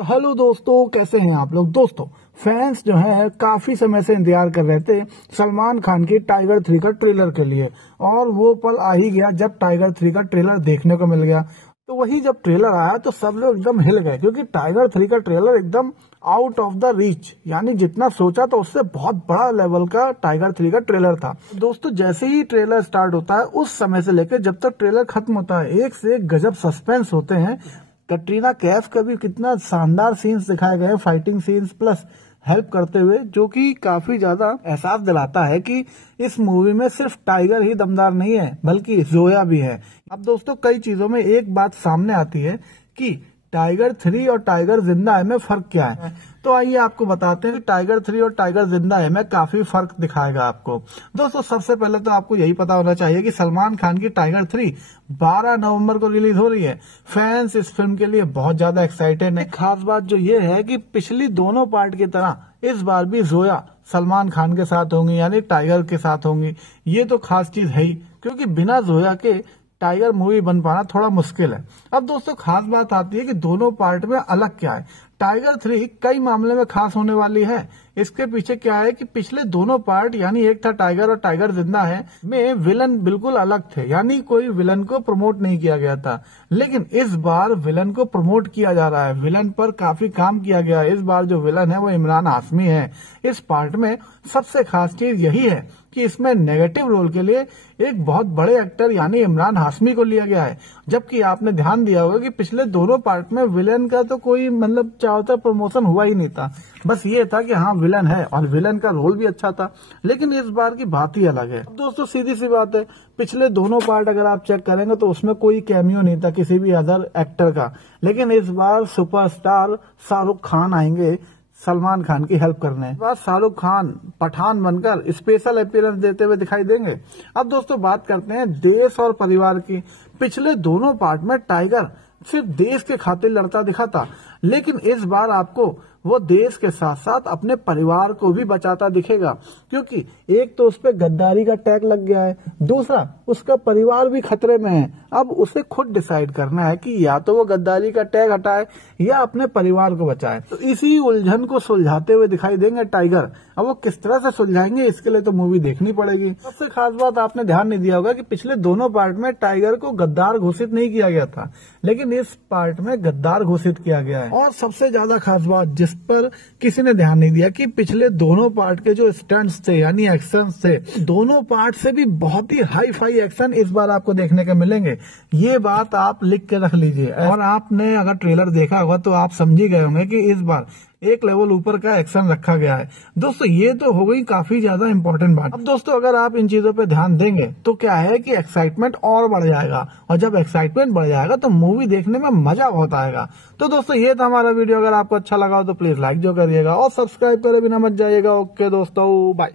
Hello दोस्तों, कैसे हैं आप लोग। दोस्तों, फैंस जो है काफी समय से इंतजार कर रहे थे सलमान खान की टाइगर 3 का ट्रेलर के लिए, और वो पल आ ही गया जब टाइगर 3 का ट्रेलर देखने को मिल गया। तो वही जब ट्रेलर आया तो सब लोग एकदम हिल गए, क्योंकि टाइगर 3 का ट्रेलर एकदम आउट ऑफ द रीच, यानी जितना सोचा तो उससे बहुत बड़ा लेवल का टाइगर 3 का ट्रेलर था। दोस्तों, जैसे ही ट्रेलर स्टार्ट होता है उस समय से लेकर जब तक ट्रेलर खत्म होता है, एक से एक गजब सस्पेंस होते हैं। कटरीना कैफ का भी कितना शानदार सीन्स दिखाए गए, फाइटिंग सीन्स प्लस हेल्प करते हुए, जो कि काफी ज्यादा एहसास दिलाता है कि इस मूवी में सिर्फ टाइगर ही दमदार नहीं है बल्कि जोया भी है। अब दोस्तों, कई चीजों में एक बात सामने आती है कि टाइगर 3 और टाइगर जिंदा है में फर्क क्या है। तो आइए आपको बताते हैं कि टाइगर 3 और टाइगर जिंदा है में काफी फर्क दिखाएगा आपको। दोस्तों, सबसे पहले तो आपको यही पता होना चाहिए कि सलमान खान की टाइगर 3 12 नवंबर को रिलीज हो रही है। फैंस इस फिल्म के लिए बहुत ज्यादा एक्साइटेड है। खास बात जो ये है कि पिछली दोनों पार्ट की तरह इस बार भी जोया सलमान खान के साथ होंगी, यानी टाइगर के साथ होंगी। ये तो खास चीज है ही, क्योंकि बिना जोया के टाइगर मूवी बन पाना थोड़ा मुश्किल है। अब दोस्तों, खास बात आती है कि दोनों पार्ट में अलग क्या है। टाइगर 3 कई मामले में खास होने वाली है। इसके पीछे क्या है कि पिछले दोनों पार्ट, यानी एक था टाइगर और टाइगर जिंदा है में, विलन बिल्कुल अलग थे, यानी कोई विलन को प्रमोट नहीं किया गया था। लेकिन इस बार विलन को प्रमोट किया जा रहा है, विलन पर काफी काम किया गया है। इस बार जो विलन है वो इमरान हाशमी है। इस पार्ट में सबसे खास चीज यही है कि इसमें नेगेटिव रोल के लिए एक बहुत बड़े एक्टर यानी इमरान हाशमी को लिया गया है। जबकि आपने ध्यान दिया होगा कि पिछले दोनों पार्ट में विलन का तो कोई मतलब चाहता प्रमोशन हुआ ही नहीं था। बस ये था कि हाँ विलन है, और विलन का रोल भी अच्छा था। लेकिन इस बार की बात ही अलग है। दोस्तों, सीधी सी बात है, पिछले दोनों पार्ट अगर आप चेक करेंगे तो उसमें कोई कैमियो नहीं था किसी भी अदर एक्टर का। लेकिन इस बार सुपरस्टार शाहरुख खान आएंगे सलमान खान की हेल्प करने। इस बार शाहरुख खान पठान बनकर स्पेशल अपीयरेंस देते हुए दिखाई देंगे। अब दोस्तों, बात करते हैं देश और परिवार की। पिछले दोनों पार्ट में टाइगर सिर्फ देश के खातिर लड़ता दिखा था, लेकिन इस बार आपको वो देश के साथ साथ अपने परिवार को भी बचाता दिखेगा, क्योंकि एक तो उस पर गद्दारी का टैग लग गया है, दूसरा उसका परिवार भी खतरे में है। अब उसे खुद डिसाइड करना है कि या तो वो गद्दारी का टैग हटाए या अपने परिवार को बचाए। तो इसी उलझन को सुलझाते हुए दिखाई देंगे टाइगर। अब वो किस तरह से सुलझाएंगे, इसके लिए तो मूवी देखनी पड़ेगी। सबसे खास बात आपने ध्यान नहीं दिया होगा कि पिछले दोनों पार्ट में टाइगर को गद्दार घोषित नहीं किया गया था, लेकिन इस पार्ट में गद्दार घोषित किया गया है। और सबसे ज्यादा खास बात जिस पर किसी ने ध्यान नहीं दिया कि पिछले दोनों पार्ट के जो स्टंट्स थे यानी एक्शन थे, दोनों पार्ट से भी बहुत ही हाई फाई एक्शन इस बार आपको देखने को मिलेंगे। ये बात आप लिख के रख लीजिए। और आपने अगर ट्रेलर देखा होगा तो आप समझ ही गए होंगे कि इस बार एक लेवल ऊपर का एक्शन रखा गया है। दोस्तों, ये तो हो गई काफी ज्यादा इंपॉर्टेंट बात। अब दोस्तों, अगर आप इन चीजों पे ध्यान देंगे तो क्या है कि एक्साइटमेंट और बढ़ जाएगा, और जब एक्साइटमेंट बढ़ जाएगा तो मूवी देखने में मजा बहुत आएगा। तो दोस्तों, ये था हमारा वीडियो। अगर आपको अच्छा लगा हो तो प्लीज लाइक जो करिएगा और सब्सक्राइब करे बिना मत जाइएगा। ओके दोस्तों, बाय।